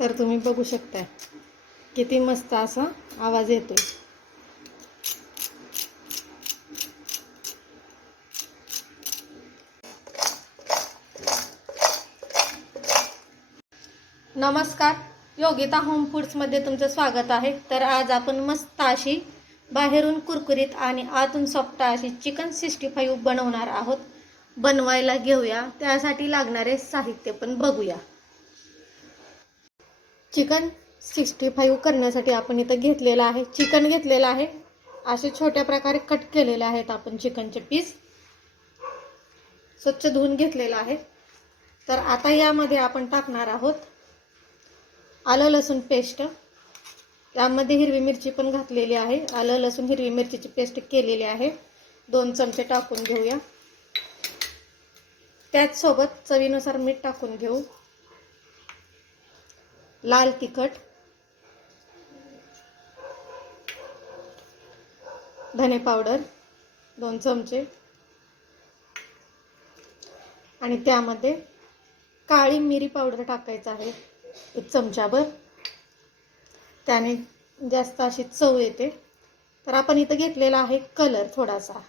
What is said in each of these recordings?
तर तुम्ही बघू शकताय. किती मस्त असा आवाज येतोय. नमस्कार. योगिता होम फूड्समध्ये तुमचं स्वागत आहे. तर आज आपण मस्त अशी बाहेरून कुरकुरीत आणि आतून सॉफ्ट अशी चिकन सिक्स्टी फाईव्ह बनवणार आहोत. बनवायला घेऊया. त्यासाठी लागणारे साहित्य पण बघूया. चिकन सिक्स्टी फाईव्ह करण्यासाठी आपण इथं घेतलेलं आहे. चिकन घेतलेलं आहे. असे छोट्या प्रकारे कट केलेले आहेत आपण चिकनचे पीस स्वच्छ धुवून घेतलेलं आहे. तर आता यामध्ये आपण टाकणार आहोत आलं लसूण पेस्ट यामध्ये हिरवी मिरची पण घातलेली आहे. आलं लसूण हिरवी मिरचीची पेस्ट केलेली आहे. दोन चमचे टाकून घेऊया. त्याचसोबत चवीनुसार मीठ टाकून घेऊ. लाल तिखट. धने पावडर दोन चमचे. आणि त्यामध्ये काळी मिरी पावडर टाकायचं आहे एक चमच्याभर त्याने जास्त अशी चव येते. तर आपण इथं घेतलेला आहे कलर थोडासा.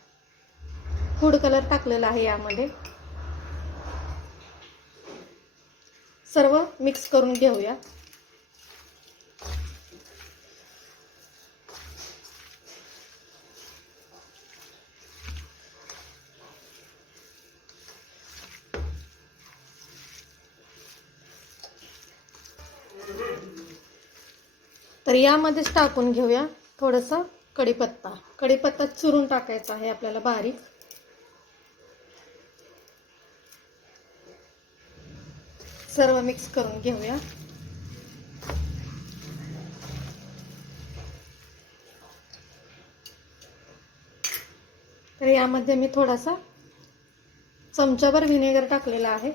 फूड कलर टाकलेला आहे यामध्ये. सर्व मिक्स करून घेऊया. तर यामध्येच टाकून घेऊया थोडंसं कढीपत्ता. कढीपत्ता चुरून टाकायचा आहे आपल्याला बारीक. सर्व मिक्स करून घेऊया. तर यामध्ये मी थोडासा चमचाभर व्हिनेगर टाकलेला आहे.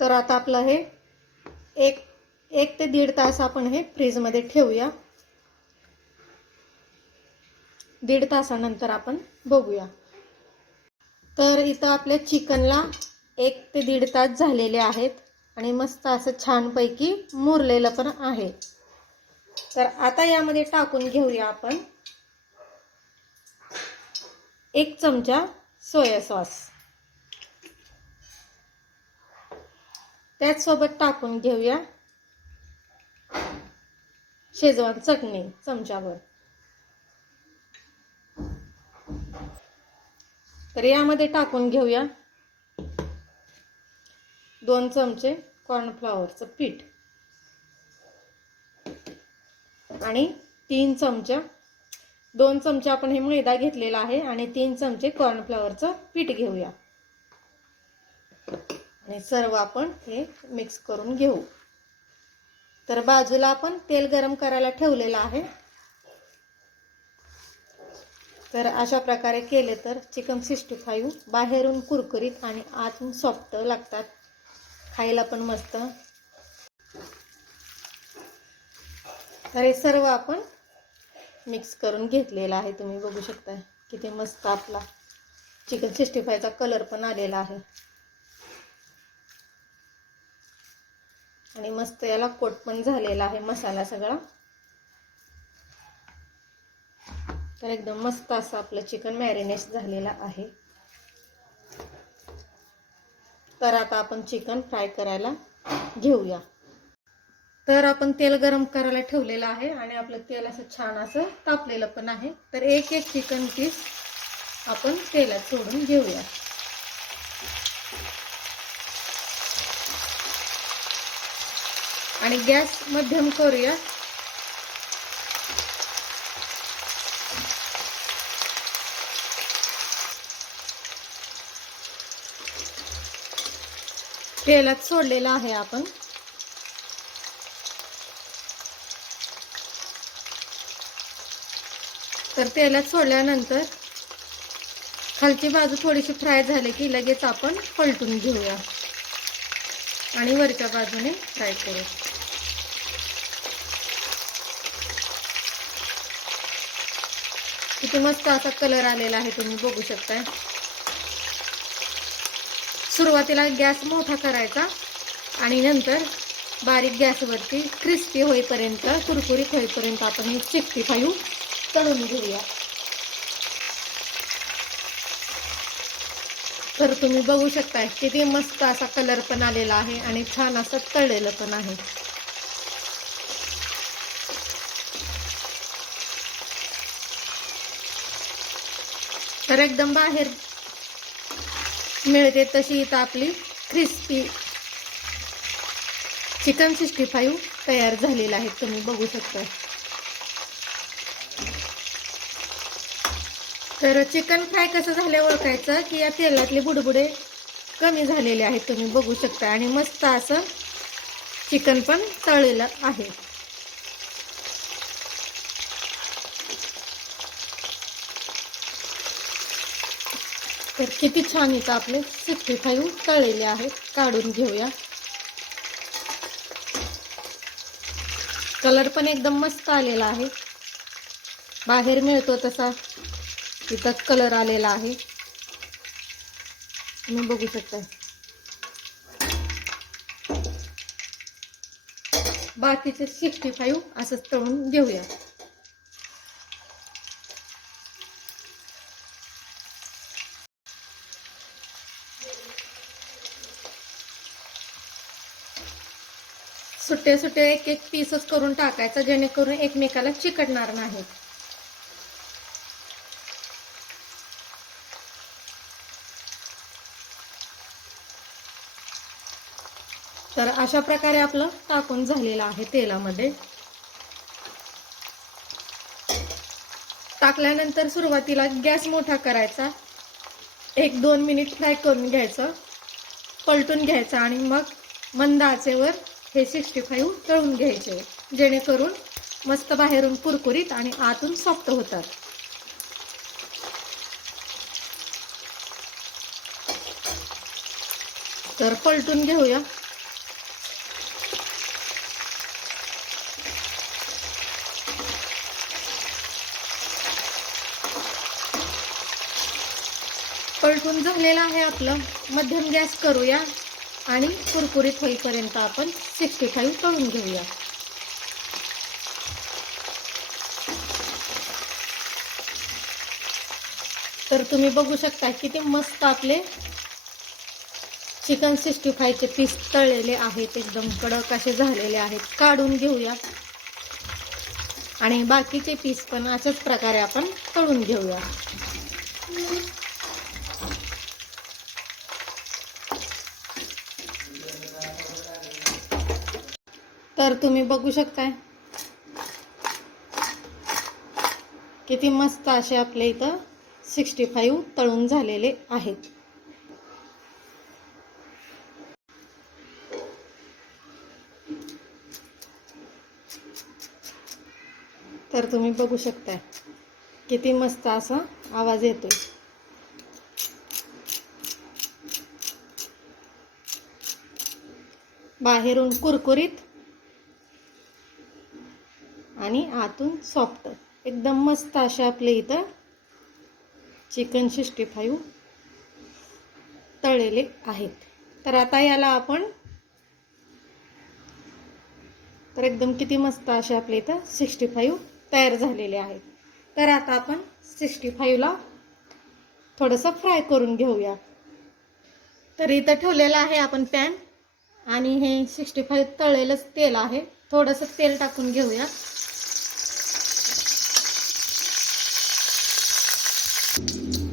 तर आता आपलं हे एक एक ते दीड तास आपण हे फ्रीजमध्ये ठेवूया. दीड तासानंतर आपण बघूया. तर इथं आपल्या चिकनला एक ते दीड तास झालेले आहेत आणि मस्त असं छानपैकी मुरलेलं पण आहे. तर आता यामध्ये टाकून घेऊया आपण एक चमचा सोया सॉस. त्याचसोबत टाकून घेऊया शेजवान चटणी चमच्यावर. तर यामध्ये टाकून घेऊया. दोन चमचे कॉर्नफ्लॉवरचं पीठ. आणि तीन चमचा दोन चमचे आपण हे मैदा घेतलेला आहे आणि तीन चमचे कॉर्नफ्लॉवरचं पीठ घेऊया. आणि सर्व आपण हे मिक्स करून घेऊ. तर बाजूला आपण तेल गरम करायला ठेवलेलं आहे. तर अशा प्रकारे केले तर चिकन सिक्स्टी फाईव्ह बाहेरून कुरकुरीत आणि आतून सॉफ्ट लागतात. खायला पण मस्त. तर हे सर्व आपण मिक्स करून घेतलेलं आहे. तुम्ही बघू शकता किती मस्त आपला चिकन सिक्स्टी फायचा कलर पण आलेला आहे. आणि मस्त याला कोट पण झालेला आहे मसाला सगळा. तर एकदम मस्त असं आपलं चिकन मॅरिनेट झालेलं आहे. तर आता आपण चिकन फ्राय करायला घेऊया. तर आपण तेल गरम करायला ठेवलेलं आहे आणि आपलं तेल असं छान असं तापलेलं पण आहे. तर एक एक चिकन पीस आपण तेलात सोडून घेऊया. आणि गॅस मध्यम करूया. तेलात सोडलेलं आहे आपण. तर तेलात सोडल्यानंतर खालची बाजू थोडीशी फ्राय झाली की लगेच आपण पलटून घेऊया. आणि वरच्या बाजूने फ्राय करू. किती मस्त असा कलर आलेला आहे तुम्ही बघू शकताय. सुरुवातीला गॅस मोठा करायचा आणि नंतर बारीक गॅसवरती क्रिस्पी होईपर्यंत कुरकुरीत होईपर्यंत आपण हे चिकटी फायू तळून घेऊया. तर तुम्ही बघू शकताय किती मस्त असा कलर पण आलेला आहे आणि छान असं तळलेलं पण आहे. तर एकदम बाहेर मिळते तशी इथं आपली क्रिस्पी चिकन सिक्स्टी फाईव्ह तयार झालेला आहे. तुम्ही बघू शकता. तर चिकन फ्राय कसं झालं ओळखायचं की या तेलातले बुडबुडे कमी झालेले आहेत. तुम्ही बघू शकता. आणि मस्त असं चिकन पण तळलेलं आहे. तर किती छान इथं आपले सिक्स्टी फाईव्ह तळलेले आहेत. काढून घेऊया. कलर पण एकदम मस्त आलेला आहे. बाहेर मिळतो तसा इथं कलर आलेला आहे. तुम्ही बघू शकता बाकीचे सिक्स्टी फाईव्ह असंच तळून घेऊया. सुट्टे सुट्टे एक एक पीसच करून टाकायचं जेणेकरून एकमेकाला चिकटणार नाही. तर अशा प्रकारे आपलं टाकून झालेलं आहे तेलामध्ये. टाकल्यानंतर सुरुवातीला गॅस मोठा करायचा. एक दोन मिनिट फ्राय करून घ्यायचं. पलटून घ्यायचं आणि मग मंद आचेवर हे सिक्स्टी फाईव्ह तळून घ्यायचे जेणेकरून मस्त बाहेरून कुरकुरीत आणि आतून सॉफ्ट होतात. तर पलटून घेऊया. पलटून झालेलं आहे आपलं. मध्यम गॅस करूया. आणि कुरकुरीत होईपर्यंत आपण सिक्स्टी फाईव्ह तळून घेऊया. तर तुम्ही बघू शकता किती मस्त आपले चिकन सिक्स्टी फायचे पीस तळलेले आहेत एकदम कडक असे झालेले आहेत. काढून घेऊया. आणि बाकीचे पीस पण अशाच प्रकारे आपण तळून घेऊया. तर तुम्ही बघू शकताय. किती मस्त असे आपल्या इथं सिक्स्टी फाईव्ह तळून झालेले आहेत. तर तुम्ही बघू शकताय. किती मस्त असा आवाज येतोय. बाहेरून कुरकुरीत आणि आतून सॉफ्ट एकदम मस्त असे आपले इथं चिकन सिक्स्टी फाईव्ह तळलेले आहेत. तर आता याला आपण तर एकदम किती मस्त असे आपले इथं सिक्स्टी फाईव्ह तयार झालेले आहेत. तर आता आपण सिक्स्टी फाईव्हला थोडंसं फ्राय करून घेऊया. तर इथं ठेवलेलं आहे आपण पॅन आणि हे सिक्स्टी फाईव्ह तळलेलंच तेल आहे. थोडंसं तेल टाकून घेऊया.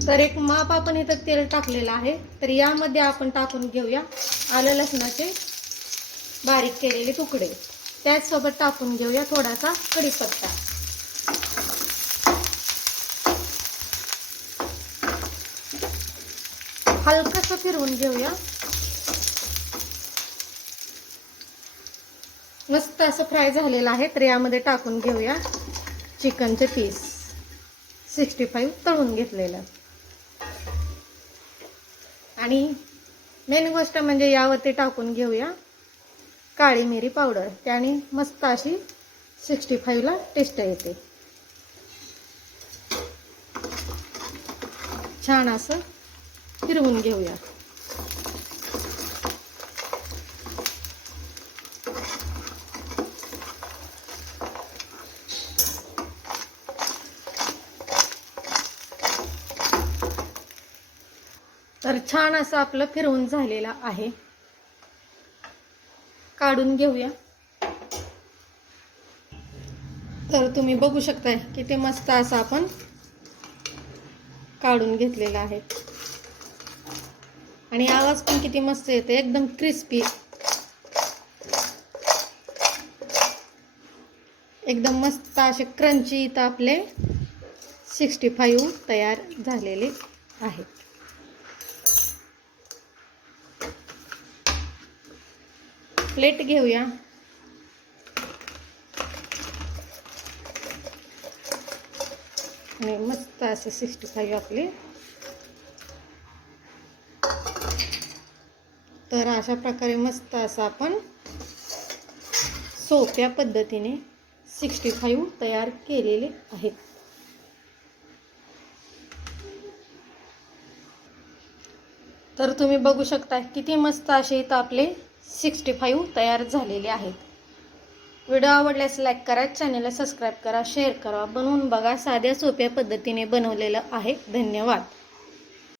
तर एक माप आपण इथं तेल टाकलेलं आहे. तर यामध्ये आपण टाकून घेऊया आलं लसणाचे बारीक केलेले तुकडे. त्याचसोबत टाकून घेऊया थोडासा कढीपत्ता हलकसं फिरवून घेऊया. मस्त असं फ्राय झालेलं आहे तर यामध्ये टाकून घेऊया चिकनचे पीस. सिक्स्टी फाईव्ह तळून घेतलेलं. आणि मेन गोष्ट म्हणजे यावरती टाकून घेऊया काळी मिरी पावडर त्याने मस्त अशी सिक्स्टी फाईव्हला टेस्ट येते. छान असं फिरवून घेऊया. तर छान असं आपलं फिरवून झालेलं आहे. काढून घेऊया. तर तुम्ही बघू शकताय किती मस्त असं आपण काढून घेतलेला आहे. आणि आवाज पण किती मस्त येते एकदम क्रिस्पी एकदम मस्त असे क्रंची इथं आपले सिक्स्टी फाईव्ह तयार झालेले आहेत. प्लेट घेऊया. आणि मस्त असे सिक्स्टी फाईव्ह आपले. तर अशा प्रकारे मस्त असं आपण सोप्या पद्धतीने सिक्स्टी फाईव्ह तयार केलेले आहेत. तर तुम्ही बघू शकता किती मस्त असे इथं आपले सिक्स्टी फाईव्ह तयार झालेले आहेत. व्हिडिओ आवडल्यास लाईक करा चॅनलला सबस्क्राईब करा शेअर करा. बनवून बघा साध्या सोप्या पद्धतीने बनवलेलं आहे. धन्यवाद.